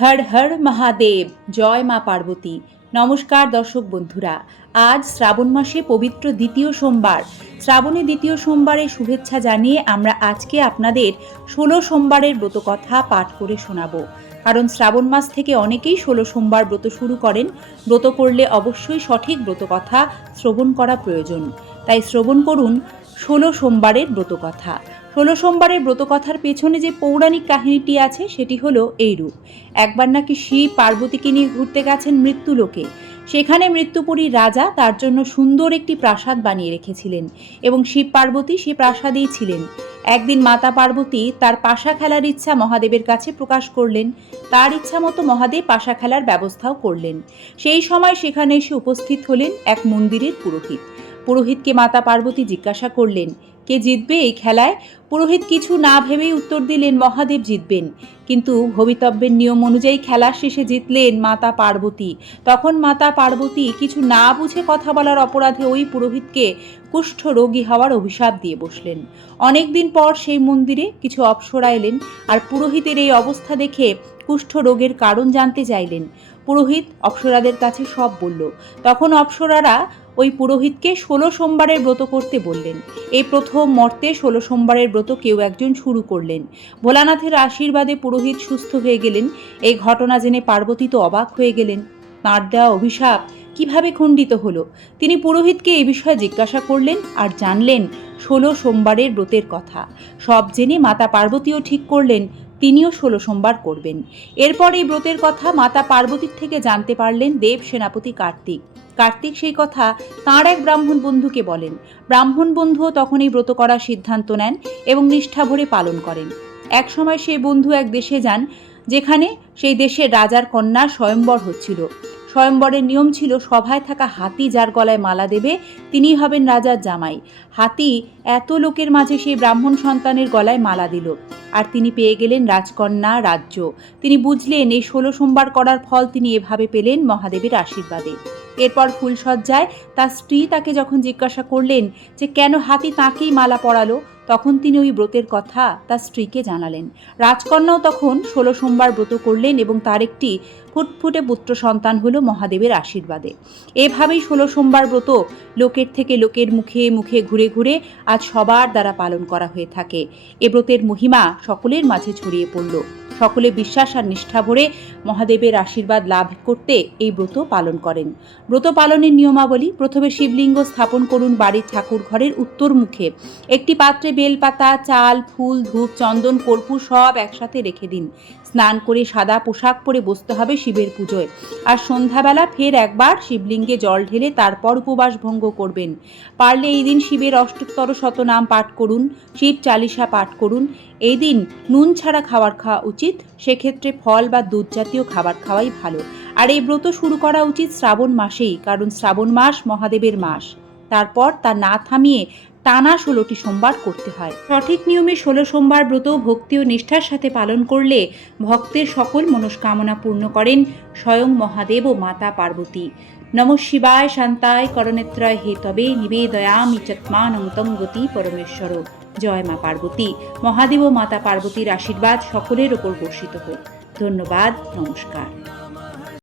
হর হর মহাদেব, জয় মা পার্বতী। নমস্কার দর্শক বন্ধুরা, আজ শ্রাবণ মাসে পবিত্র দ্বিতীয় সোমবার। শ্রাবণে দ্বিতীয় সোমবারের শুভেচ্ছা জানিয়ে আমরা আজকে আপনাদের 16 সোমবারের ব্রতকথা পাঠ করে শোনাবো। কারণ শ্রাবণ মাস থেকে অনেকেই 16 সোমবার ব্রত শুরু করেন। ব্রত করলে অবশ্যই সঠিক ব্রতকথা শ্রবণ করা প্রয়োজন। তাই শ্রবণ করুন 16 সোমবারের ব্রতকথা। 16 সোমবারের ব্রতকথার পেছনে যে পৌরাণিক কাহিনীটি আছে সেটি হলো এইরূপ। একবার নাকি শিব পার্বতীকে নিয়ে ঘুরতে গেছেন মৃত্যুলোকে। সেখানে মৃত্যুপুরী রাজা তার জন্য সুন্দর একটি প্রাসাদ বানিয়ে রেখেছিলেন এবং শিব পার্বতী সে প্রাসাদেই ছিলেন। একদিন মাতা পার্বতী তার পাশা খেলার ইচ্ছা মহাদেবের কাছে প্রকাশ করলেন। তার ইচ্ছা মতো মহাদেব পাশা খেলার ব্যবস্থাও করলেন। সেই সময় সেখানে এসে উপস্থিত হলেন এক মন্দিরের পুরোহিত। পুরোহিতকে মাতা পার্বতী জিজ্ঞাসা করলেন, কে জিতবে এই খেলায়? পুরোহিত কিছু না ভেবেই উত্তর দিলেন, মহাদেব জিতবেন। কিন্তু ভবিতব্যের নিয়ম অনুযায়ী খেলার শেষে জিতলেন মাতা পার্বতী। তখন মাতা পার্বতী কিছু না বুঝে কথা বলার অপরাধে ওই পুরোহিতকে কুষ্ঠ রোগী হওয়ার অভিশাপ দিয়ে বসলেন। অনেকদিন পর সেই মন্দিরে কিছু অপ্সরা এলেন আর পুরোহিতের এই অবস্থা দেখে কুষ্ঠ রোগের কারণ জানতে চাইলেন। পুরোহিত অপ্সরাদের কাছে সব বলল। তখন অপ্সরারা ওই পুরোহিতকে 16 সোমবারের ব্রত করতে বললেন। এই প্রথম মর্তে 16 সোমবারের ব্রত কেউ একজন শুরু করলেন। ভোলানাথের আশীর্বাদে পুরোহিত সুস্থ হয়ে গেলেন। এই ঘটনা জেনে পার্বতী তো অবাক হয়ে গেলেন। তাঁর দেওয়া অভিশাপ কিভাবে খণ্ডিত হলো? তিনি পুরোহিতকে এই বিষয়ে জিজ্ঞাসা করলেন আর জানলেন 16 সোমবারের ব্রতের কথা। সব জেনে মাতা পার্বতীও ঠিক করলেন তিনিও 16 সোমবার করবেন। এরপর এই ব্রতের কথা মাতা পার্বতীর থেকে জানতে পারলেন দেব সেনাপতি কার্তিক। কার্তিক সেই কথা তাঁর এক ব্রাহ্মণ বন্ধুকে বলেন। ব্রাহ্মণ বন্ধুও তখন এই ব্রত করার সিদ্ধান্ত নেন এবং নিষ্ঠা ভরে পালন করেন। এক সময় সেই বন্ধু এক দেশে যান, যেখানে সেই দেশের রাজার কন্যা স্বয়ম্বর হচ্ছিল। স্বয়ম্বরের নিয়ম ছিল সভায় থাকা হাতি যার গলায় মালা দেবে তিনিই হবেন রাজার জামাই। হাতি এত লোকের মাঝে সেই ব্রাহ্মণ সন্তানের গলায় মালা দিল আর তিনি পেয়ে গেলেন রাজকন্যা রাজ্য। তিনি বুঝলেন এই 16 সোমবার করার ফল তিনি এভাবে পেলেন মহাদেবের আশীর্বাদে। এরপর ফুলসজ্জায় তার স্ত্রী তাকে যখন জিজ্ঞাসা করলেন যে কেন হাতি তাঁকেই মালা পরালো, তখন তিনি ওই ব্রতের কথা তার স্ত্রীকে জানালেন। রাজকন্যাও তখন 16 সোমবার ব্রত করলেন এবং তার একটি ফুটফুটে পুত্র সন্তান হলো মহাদেবের আশীর্বাদে। এভাবেই 16 সোমবার ব্রত লোকের থেকে লোকের মুখে মুখে ঘুরে ঘুরে আজ সবার দ্বারা পালন করা হয়ে থাকে। এ ব্রতের মহিমা সকলের মাঝে ছড়িয়ে পড়ল। সকলে বিশ্বাস আর নিষ্ঠা ভরে মহাদেবের আশীর্বাদ লাভ করতে এই ব্রত পালন করেন। ব্রত পালনের নিয়মাবলী: প্রথমে শিবলিঙ্গ স্থাপন করুন বাড়ির ঠাকুর ঘরের উত্তর মুখে। একটি পাত্রে বেলপাতা, চাল, ফুল, ধূপ, চন্দন, কর্পূর সব একসাথে রেখে দিন। স্নান করে সাদা পোশাক পরে বসতে হবে শিবের পুজোয়। আর সন্ধ্যাবেলা ফের একবার শিবলিঙ্গে জল ঢেলে তারপর উপবাস ভঙ্গ করবেন। পারলে এই দিন শিবের অষ্টোত্তর শতনাম পাঠ করুন, শিব চালিসা পাঠ করুন। এই দিন নুন ছাড়া খাবার খাওয়া উচিত, সেক্ষেত্রে ফল বা দুধ জাতীয় খাবার খাওয়াই ভালো। আর এই ব্রত শুরু করা উচিত শ্রাবণ মাসেই, কারণ শ্রাবণ মাস মহাদেবের মাস। তারপর তা না থামিয়ে টানা 16টি সোমবার করতে হয়। সঠিক নিয়মে 16 সোমবার ব্রত ভক্তি ও নিষ্ঠার সাথে পালন করলে ভক্তের সকল মনস্কামনা পূর্ণ করেন স্বয়ং মহাদেব ও মাতা পার্বতী। নমঃ শিবায় শান্তায় করনেত্রয় হেতবে নিবেদয়ামি চত্মানং তং গতি পরমেশ্বর। জয় মা পার্বতী। মহাদেব ও মাতা পার্বতীর আশীর্বাদ সকলের ওপর বর্ষিত হোক। ধন্যবাদ। নমস্কার।